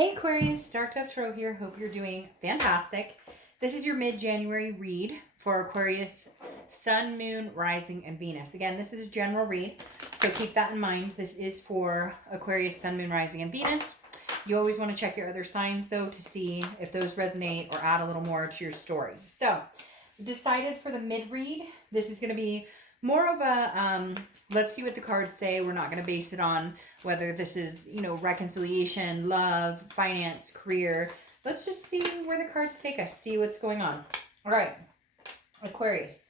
Hey Aquarius, Dark Dove Tarot here. Hope you're doing fantastic. This is your mid-January read for Aquarius, Sun, Moon, Rising, and Venus. Again, this is a general read, so keep that in mind. This is for Aquarius, Sun, Moon, Rising, and Venus. You always want to check your other signs, though, to see if those resonate or add a little more to your story. So, decided for the mid-read, this is going to be more of a, let's see what the cards say. We're not going to base it on whether this is, reconciliation, love, finance, career. Let's just see where the cards take us, see what's going on. All right, Aquarius.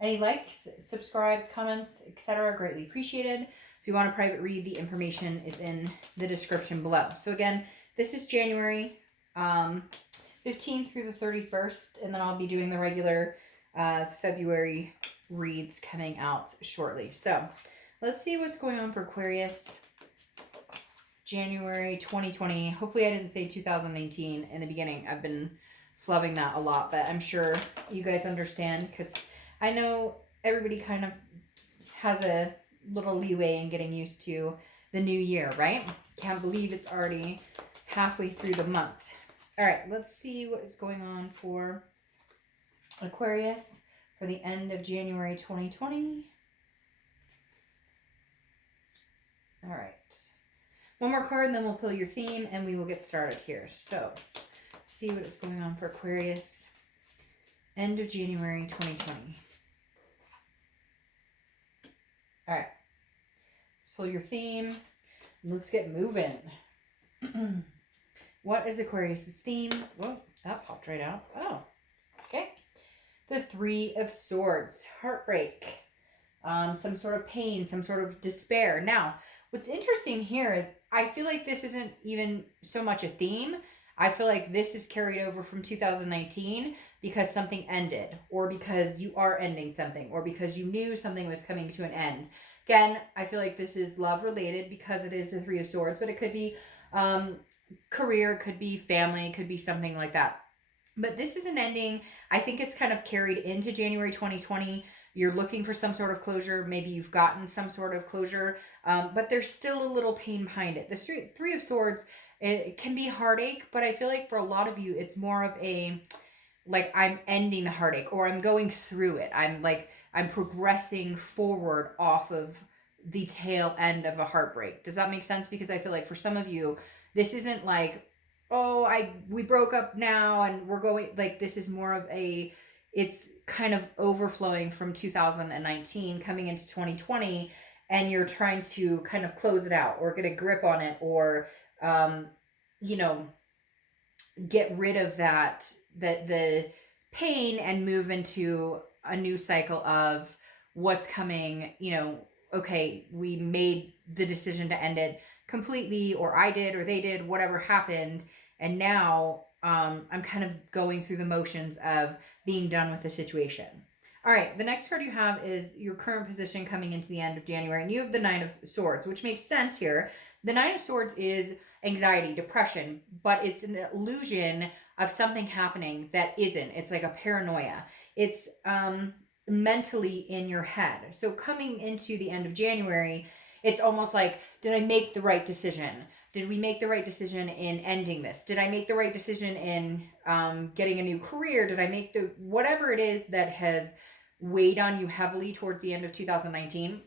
Any likes, subscribes, comments, etc. greatly appreciated. If you want a private read, the information is in the description below. So again, this is January 15th through the 31st, and then I'll be doing the regular February reads coming out shortly. So let's see what's going on for Aquarius January 2020. Hopefully I didn't say 2019 in the beginning. I've been flubbing that a lot, but I'm sure you guys understand because I know everybody kind of has a little leeway in getting used to the new year, right? Can't believe it's already halfway through the month. All right, let's see what is going on for Aquarius for the end of January 2020. All right. One more card, and then we'll pull your theme, and we will get started here. So, see what is going on for Aquarius, end of January 2020. All right. Let's pull your theme, and let's get moving. What is Aquarius's theme? Whoa, that popped right out. Oh, okay. The Three of Swords, heartbreak, some sort of pain, some sort of despair. Now, what's interesting here is I feel like this isn't even so much a theme. I feel like this is carried over from 2019 because something ended, or because you are ending something, or because you knew something was coming to an end. Again, I feel like this is love related because it is the Three of Swords, but it could be career, could be family, could be something like that. But this is an ending. I think it's kind of carried into January 2020. You're looking for some sort of closure. Maybe you've gotten some sort of closure, but there's still a little pain behind it. The Three of Swords, it can be heartache, but I feel like for a lot of you, it's more of a, like, I'm ending the heartache, or I'm going through it. I'm progressing forward off of the tail end of a heartbreak. Does that make sense? Because I feel like for some of you, this isn't like, oh, we broke up now and we're going, like, this is more of a, it's kind of overflowing from 2019 coming into 2020, and you're trying to kind of close it out or get a grip on it, or get rid of the pain and move into a new cycle of what's coming. Okay, we made the decision to end it completely, or I did, or they did, whatever happened, and now I'm kind of going through the motions of being done with the situation. All right, the next card you have is your current position coming into the end of January, and you have the Nine of Swords, which makes sense here. The Nine of Swords is anxiety, depression, but it's an illusion of something happening that isn't. It's like a paranoia. It's mentally in your head. So coming into the end of January, it's almost like, did I make the right decision? Did we make the right decision in ending this? Did I make the right decision in getting a new career? Did I make the, whatever it is that has weighed on you heavily towards the end of 2019?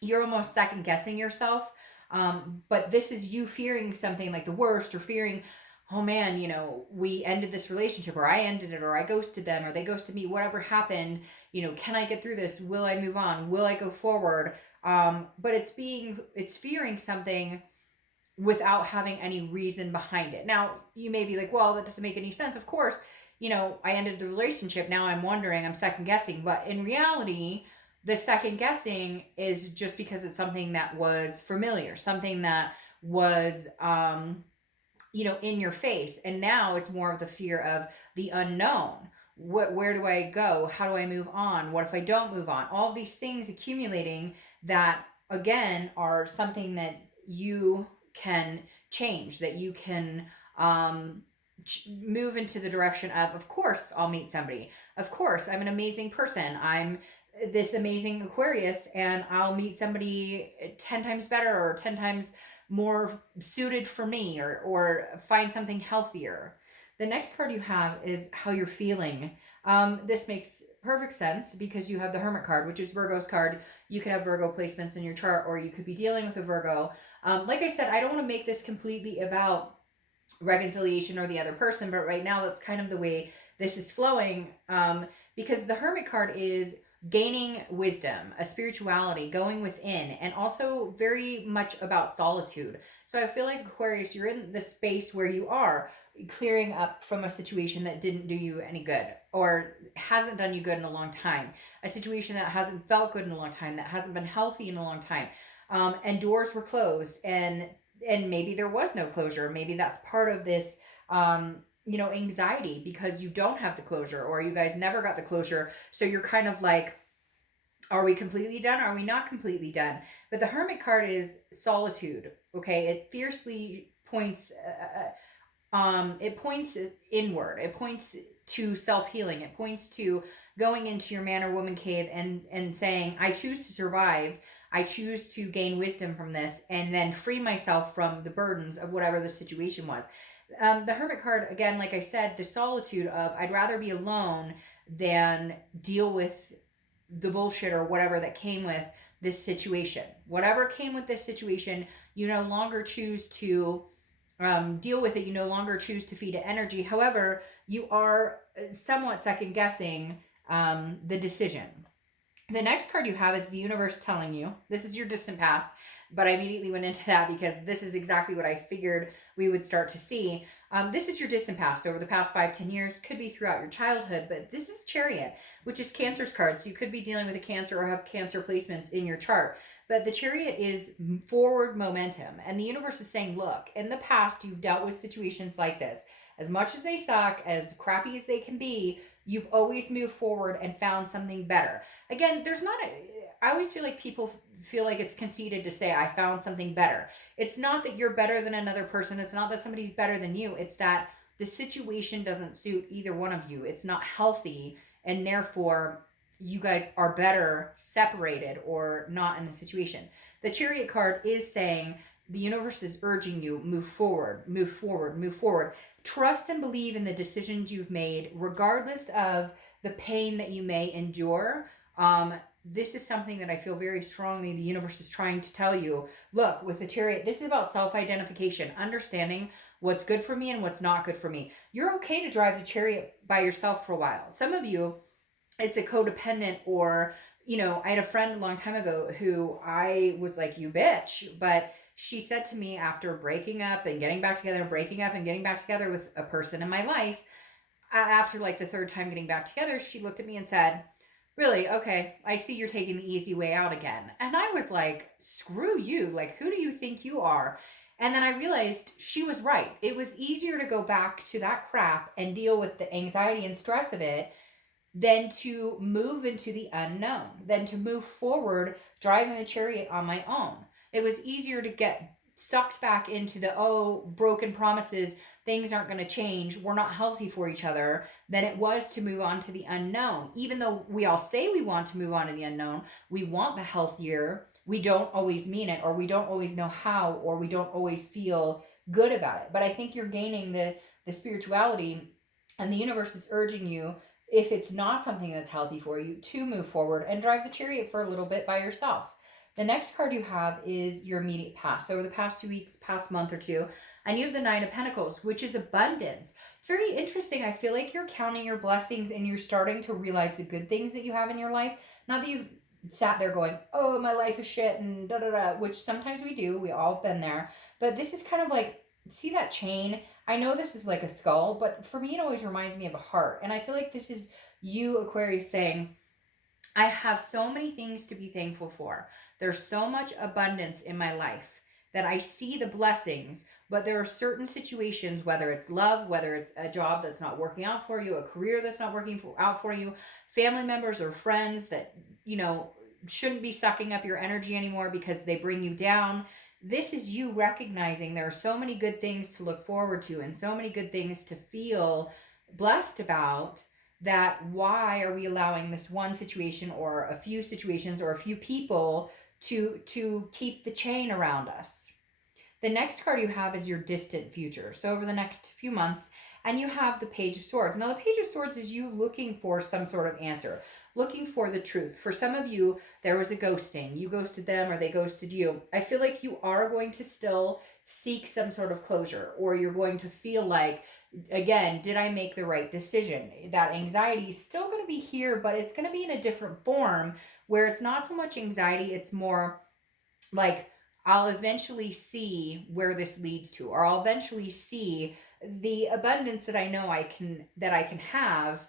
You're almost second guessing yourself. But this is you fearing something like the worst, or fearing, oh man, we ended this relationship, or I ended it, or I ghosted them, or they ghosted me, whatever happened, can I get through this? Will I move on? Will I go forward? But it's fearing something without having any reason behind it. Now, you may be like, well, that doesn't make any sense. Of course, I ended the relationship. Now I'm wondering, I'm second guessing. But in reality, the second guessing is just because it's something that was familiar, something that was, in your face. And now it's more of the fear of the unknown. Where do I go? How do I move on? What if I don't move on? All these things accumulating that, again, are something that you can change, that you can move into the direction of course, I'll meet somebody. Of course, I'm an amazing person. I'm this amazing Aquarius, and I'll meet somebody 10 times better or 10 times more suited for me, or find something healthier. The next card you have is how you're feeling. This makes perfect sense because you have the Hermit card, which is Virgo's card. You could have Virgo placements in your chart, or you could be dealing with a Virgo. Like I said, I don't want to make this completely about reconciliation or the other person, but right now that's kind of the way this is flowing, because the Hermit card is gaining wisdom, a spirituality, going within, and also very much about solitude. So I feel like, Aquarius, you're in the space where you are clearing up from a situation that didn't do you any good, or hasn't done you good in a long time, a situation that hasn't felt good in a long time, that hasn't been healthy in a long time. And doors were closed, and maybe there was no closure. Maybe that's part of this, anxiety, because you don't have the closure, or you guys never got the closure. So you're kind of like, are we completely done? Are we not completely done? But the Hermit card is solitude. Okay. It fiercely points, it points inward. It points to self-healing. It points to going into your man or woman cave and saying, I choose to survive. I choose to gain wisdom from this, and then free myself from the burdens of whatever the situation was. The Hermit card, again, like I said, the solitude of, I'd rather be alone than deal with the bullshit or whatever that came with this situation. Whatever came with this situation, you no longer choose to deal with it. You no longer choose to feed it energy. However, you are somewhat second guessing the decision. The next card you have is the universe telling you, this is your distant past, but I immediately went into that because this is exactly what I figured we would start to see. This is your distant past over the past 5-10 years, could be throughout your childhood, but this is Chariot, which is Cancer's card. So you could be dealing with a Cancer or have Cancer placements in your chart. But the Chariot is forward momentum, and the universe is saying, look, in the past, you've dealt with situations like this. As much as they suck, as crappy as they can be, you've always moved forward and found something better. Again, I always feel like people feel like it's conceited to say, I found something better. It's not that you're better than another person. It's not that somebody's better than you. It's that the situation doesn't suit either one of you. It's not healthy. And therefore, you guys are better separated or not in the situation. The Chariot card is saying the universe is urging you, move forward, move forward, move forward. Trust and believe in the decisions you've made, regardless of the pain that you may endure. This is something that I feel very strongly the universe is trying to tell you. Look, with the Chariot, this is about self-identification, understanding what's good for me and what's not good for me. You're okay to drive the Chariot by yourself for a while. Some of you, it's a codependent, or, I had a friend a long time ago who I was like, you bitch. But she said to me, after breaking up and getting back together, breaking up and getting back together with a person in my life, after like the third time getting back together, she looked at me and said, really? Okay, I see you're taking the easy way out again. And I was like, screw you. Like, who do you think you are? And then I realized she was right. It was easier to go back to that crap and deal with the anxiety and stress of it than to move into the unknown, than to move forward driving the Chariot on my own. It was easier to get sucked back into the, broken promises, things aren't going to change, we're not healthy for each other, than it was to move on to the unknown. Even though we all say we want to move on to the unknown, we want the healthier, we don't always mean it, or we don't always know how, or we don't always feel good about it. But I think you're gaining the spirituality, and the universe is urging you, if it's not something that's healthy for you, to move forward and drive the Chariot for a little bit by yourself. The next card you have is your immediate past. So over the past 2 weeks, past month or two, and you have the Nine of Pentacles, which is abundance. It's very interesting. I feel like you're counting your blessings and you're starting to realize the good things that you have in your life. Not that you've sat there going, oh, my life is shit and da da da, which sometimes we do. We all have been there. But this is kind of like, see that chain? I know this is like a skull, but for me, it always reminds me of a heart. And I feel like this is you, Aquarius, saying, I have so many things to be thankful for. There's so much abundance in my life that I see the blessings, but there are certain situations, whether it's love, whether it's a job that's not working out for you, a career that's not working out for you, family members or friends that, shouldn't be sucking up your energy anymore because they bring you down. This is you recognizing there are so many good things to look forward to and so many good things to feel blessed about, that why are we allowing this one situation or a few situations or a few people to keep the chain around us? The next card you have is your distant future. So over the next few months, and you have the Page of Swords. Now, the Page of Swords is you looking for some sort of answer, looking for the truth. For some of you, there was a ghosting. You ghosted them or they ghosted you. I feel like you are going to still seek some sort of closure, or you're going to feel like, again, did I make the right decision? That anxiety is still going to be here, but it's going to be in a different form where it's not so much anxiety, it's more like, I'll eventually see where this leads to, or I'll eventually see the abundance that I know I can have.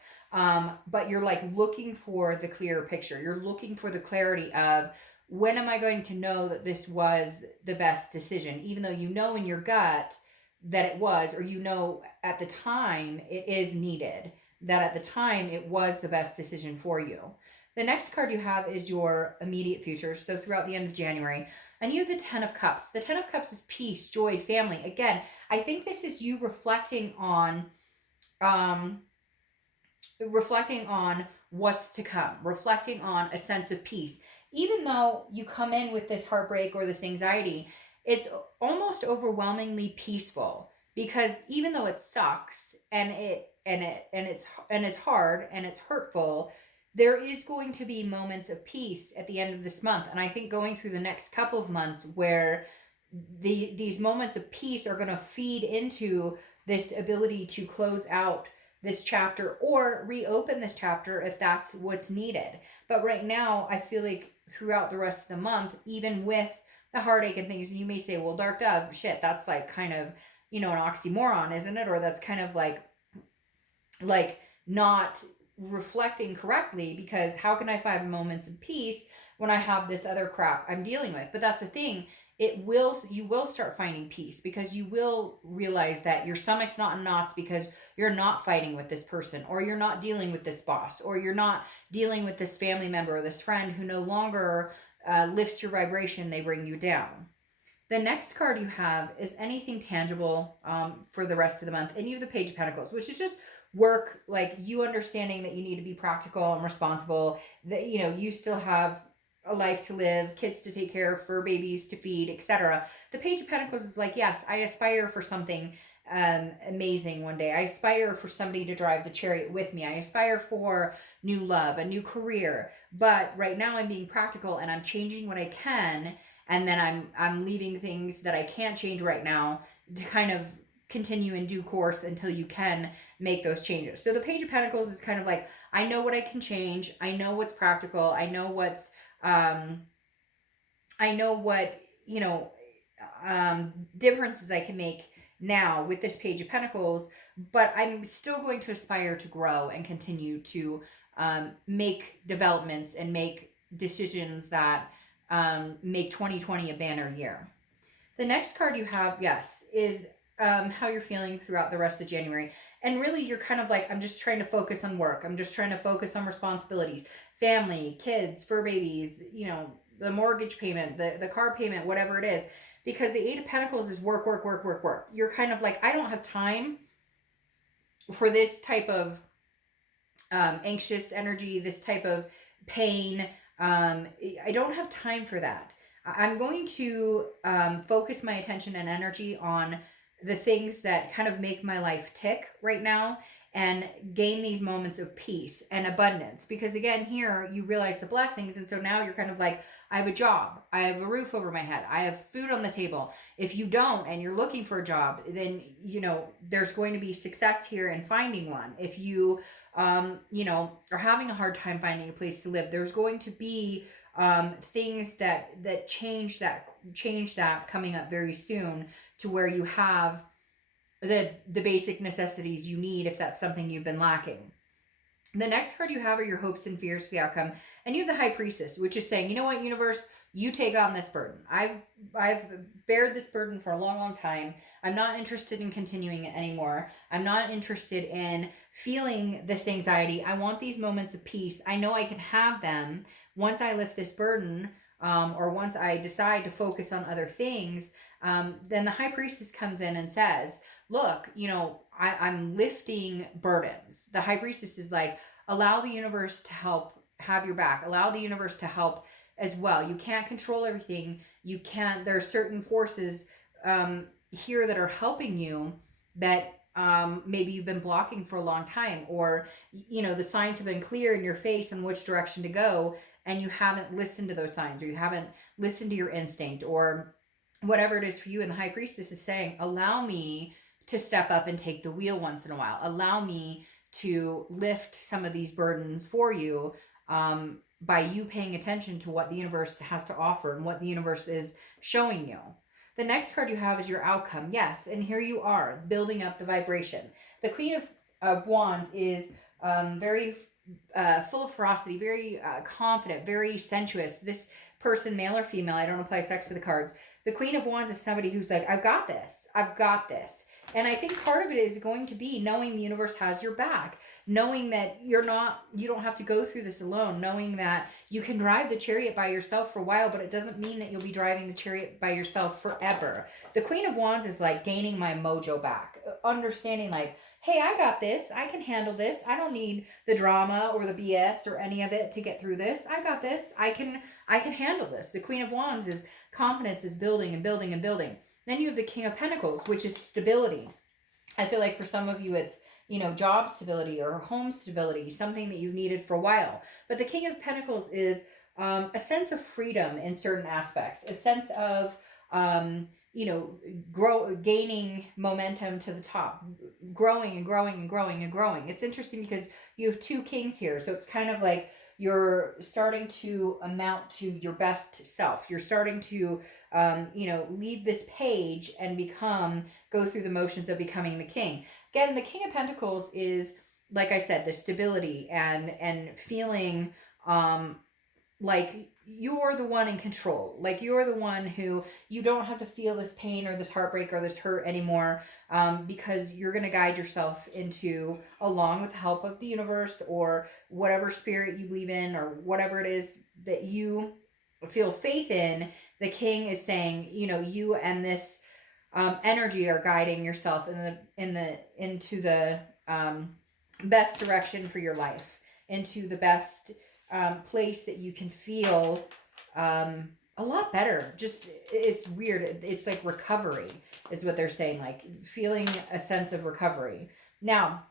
But you're like looking for the clearer picture. You're looking for the clarity of, when am I going to know that this was the best decision, even though you know in your gut that it was, or you know at the time it is needed, that at the time it was the best decision for you. The next card you have is your immediate future. So throughout the end of January, and you have the Ten of Cups. The Ten of Cups is peace, joy, family. Again, I think this is you um, reflecting on what's to come, reflecting on a sense of peace. Even though you come in with this heartbreak or this anxiety, it's almost overwhelmingly peaceful, because even though it sucks and it's hard and it's hurtful, there is going to be moments of peace at the end of this month. And I think going through the next couple of months where these moments of peace are going to feed into this ability to close out this chapter or reopen this chapter if that's what's needed. But right now, I feel like throughout the rest of the month, even with the heartache and things, and you may say, well, Dark Dove, shit, that's like kind of, an oxymoron, isn't it? Or that's kind of like not reflecting correctly, because how can I find moments of peace when I have this other crap I'm dealing with? But that's the thing, you will start finding peace, because you will realize that your stomach's not in knots because you're not fighting with this person, or you're not dealing with this boss, or you're not dealing with this family member or this friend who no longer lifts your vibration, they bring you down. The next card you have is anything tangible for the rest of the month. And you have the Page of Pentacles, which is just work, like you understanding that you need to be practical and responsible, that, you still have a life to live, kids to take care of, fur babies to feed, etc. The Page of Pentacles is like, yes, I aspire for something amazing one day. I aspire for somebody to drive the chariot with me. I aspire for new love, a new career. But right now I'm being practical and I'm changing what I can, and then I'm leaving things that I can't change right now to kind of continue in due course until you can make those changes. So the Page of Pentacles is kind of like, I know what I can change. I know what's practical. I know what's I know what, differences I can make now with this Page of Pentacles, but I'm still going to aspire to grow and continue to make developments and make decisions that make 2020 a banner year. The next card you have, yes, is how you're feeling throughout the rest of January. And really, you're kind of like, I'm just trying to focus on work. I'm just trying to focus on responsibilities, family, kids, fur babies, the mortgage payment, the car payment, whatever it is. Because the Eight of Pentacles is work, work, work, work, work. You're kind of like, I don't have time for this type of anxious energy, this type of pain. I don't have time for that. I'm going to focus my attention and energy on the things that kind of make my life tick right now, and gain these moments of peace and abundance. Because again, here you realize the blessings, and so now you're kind of like, I have a job, I have a roof over my head, I have food on the table. If you don't and you're looking for a job, then there's going to be success here in finding one. If you are having a hard time finding a place to live, there's going to be things that change that coming up very soon, to where you have the basic necessities you need if that's something you've been lacking. The next card you have are your hopes and fears for the outcome, and you have the High Priestess, which is saying, you know what, universe, you take on this burden. I've bared this burden for a long, long time. I'm not interested in continuing it anymore. I'm not interested in feeling this anxiety. I want these moments of peace. I know I can have them once I lift this burden, or once I decide to focus on other things. Then the High Priestess comes in and says, look, I'm lifting burdens. The High Priestess is like, allow the universe to help have your back. Allow the universe to help as well. You can't control everything. There are certain forces here that are helping you, that maybe you've been blocking for a long time, or the signs have been clear in your face on which direction to go, and you haven't listened to those signs, or you haven't listened to your instinct, or whatever it is for you. And the high priestess is saying, allow me to step up and take the wheel once in a while. Allow me to lift some of these burdens for you, by you paying attention to what the universe has to offer and what the universe is showing you. The next card you have is your outcome. Yes, and here you are building up the vibration. The Queen of Wands is very full of ferocity, very confident, very sensuous. This person, male or female, I don't apply sex to the cards. The Queen of Wands is somebody who's like, I've got this. I've got this. And I think part of it is going to be knowing the universe has your back, knowing that you don't have to go through this alone, knowing that you can drive the chariot by yourself for a while, but it doesn't mean that you'll be driving the chariot by yourself forever. The Queen of Wands is like gaining my mojo back, understanding like, hey, I got this. I can handle this. I don't need the drama or the BS or any of it to get through this. I got this. I can handle this. The Queen of Wands is confidence, is building and building and building. Then you have the King of Pentacles, which is stability. I feel like for some of you, it's, job stability or home stability, something that you've needed for a while. But the King of Pentacles is a sense of freedom in certain aspects, a sense of, gaining momentum to the top, growing and growing and growing and growing. It's interesting because you have two kings here. So it's kind of like you're starting to amount to your best self. You're starting to, leave this page and go through the motions of becoming the king. Again, the King of Pentacles is, like I said, the stability and feeling like you're the one in control. Like you're the one who, you don't have to feel this pain or this heartbreak or this hurt anymore, because you're going to guide yourself into, along with the help of the universe or whatever spirit you believe in or whatever it is that you feel faith in. The king is saying, you and this energy are guiding yourself into the best direction for your life, into the best place that you can feel a lot better. Just, it's weird. It's like recovery is what they're saying, like feeling a sense of recovery. Now,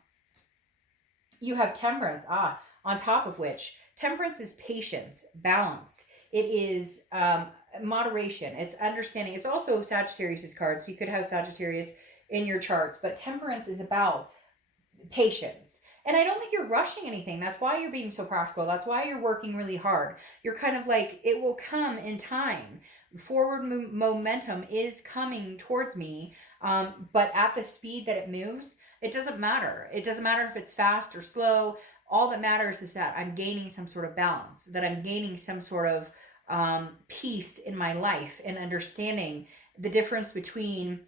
you have Temperance, on top of which Temperance is patience, balance. It is moderation. It's understanding. It's also Sagittarius' card, so you could have Sagittarius in your charts, but Temperance is about patience. And I don't think you're rushing anything. That's why you're being so practical. That's why you're working really hard. You're kind of like, it will come in time. Forward momentum is coming towards me, but at the speed that it moves, it doesn't matter. It doesn't matter if it's fast or slow. All that matters is that I'm gaining some sort of balance, that I'm gaining some sort of peace in my life, and understanding the difference between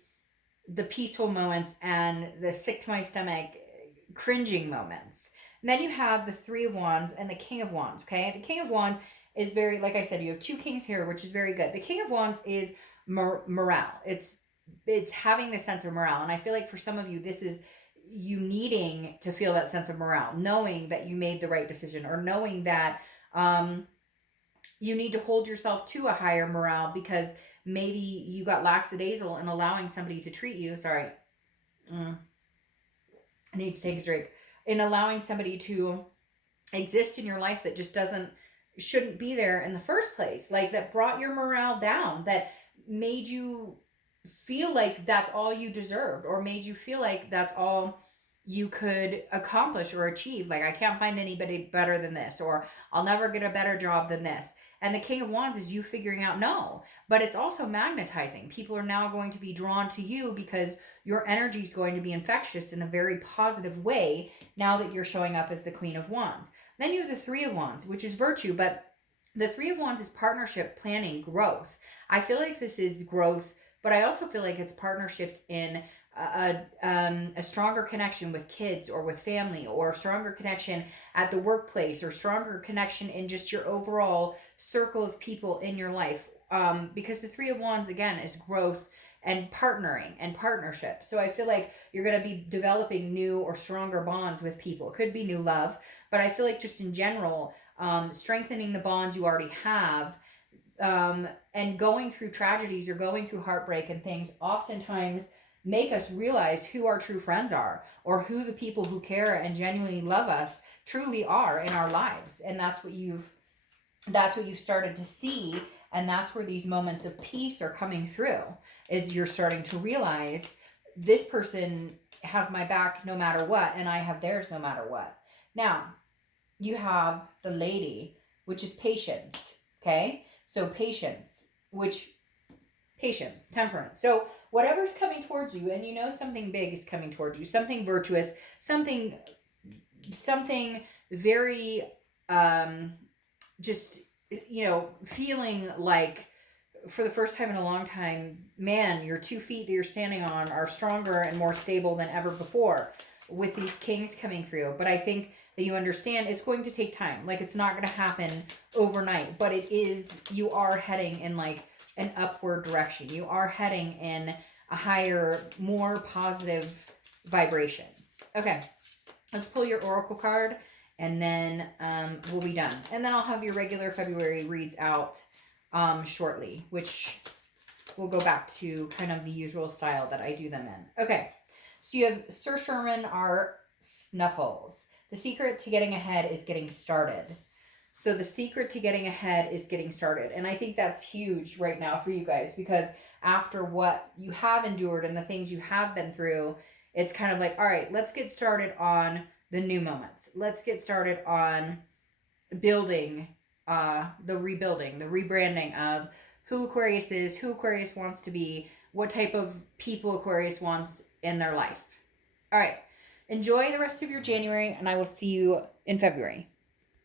the peaceful moments and the sick to my stomach cringing moments. And then you have the Three of Wands and the King of Wands. Okay, the King of Wands is very, like I said, you have two kings here, which is very good. The King of Wands is morale. It's having this sense of morale, and I feel like for some of you, this is you needing to feel that sense of morale, knowing that you made the right decision, or knowing that you need to hold yourself to a higher morale because maybe you got lackadaisical in allowing somebody to treat you. Sorry. I need to take a drink. In allowing somebody to exist in your life that just shouldn't be there in the first place, like that brought your morale down, that made you feel like that's all you deserved, or made you feel like that's all you could accomplish or achieve. Like, I can't find anybody better than this, or I'll never get a better job than this. And the King of Wands is you figuring out no, but it's also magnetizing. People are now going to be drawn to you because your energy is going to be infectious in a very positive way now that you're showing up as the Queen of Wands. Then you have the Three of Wands, which is virtue, but the Three of Wands is partnership, planning, growth. I feel like this is growth, but I also feel like it's partnerships in a stronger connection with kids or with family, or a stronger connection at the workplace, or stronger connection in just your overall circle of people in your life. Because the Three of Wands, again, is growth and partnering and partnership. So I feel like you're going to be developing new or stronger bonds with people. It could be new love, but I feel like just in general, strengthening the bonds you already have, And going through tragedies or going through heartbreak and things oftentimes make us realize who our true friends are, or who the people who care and genuinely love us truly are in our lives. And that's what you've started to see, and that's where these moments of peace are coming through, is you're starting to realize this person has my back no matter what, and I have theirs no matter what. Now, you have the lady, which is patience. Okay, so patience, temperance. So whatever's coming towards you, and you know something big is coming towards you, something virtuous, something very just, feeling like for the first time in a long time, man, your 2 feet that you're standing on are stronger and more stable than ever before, with these kings coming through. But I think that you understand it's going to take time. Like, it's not going to happen overnight, but you are heading in like an upward direction. You are heading in a higher, more positive vibration. Okay, let's pull your oracle card, and then we'll be done. And then I'll have your regular February reads out shortly, which we'll go back to kind of the usual style that I do them in. Okay, so you have Sir Sherman R. Snuffles. The secret to getting ahead is getting started. So the secret to getting ahead is getting started. And I think that's huge right now for you guys, because after what you have endured and the things you have been through, it's kind of like, all right, let's get started on the new moments. Let's get started on building, the rebuilding, the rebranding of who Aquarius is, who Aquarius wants to be, what type of people Aquarius wants in their life. All right. Enjoy the rest of your January, and I will see you in February.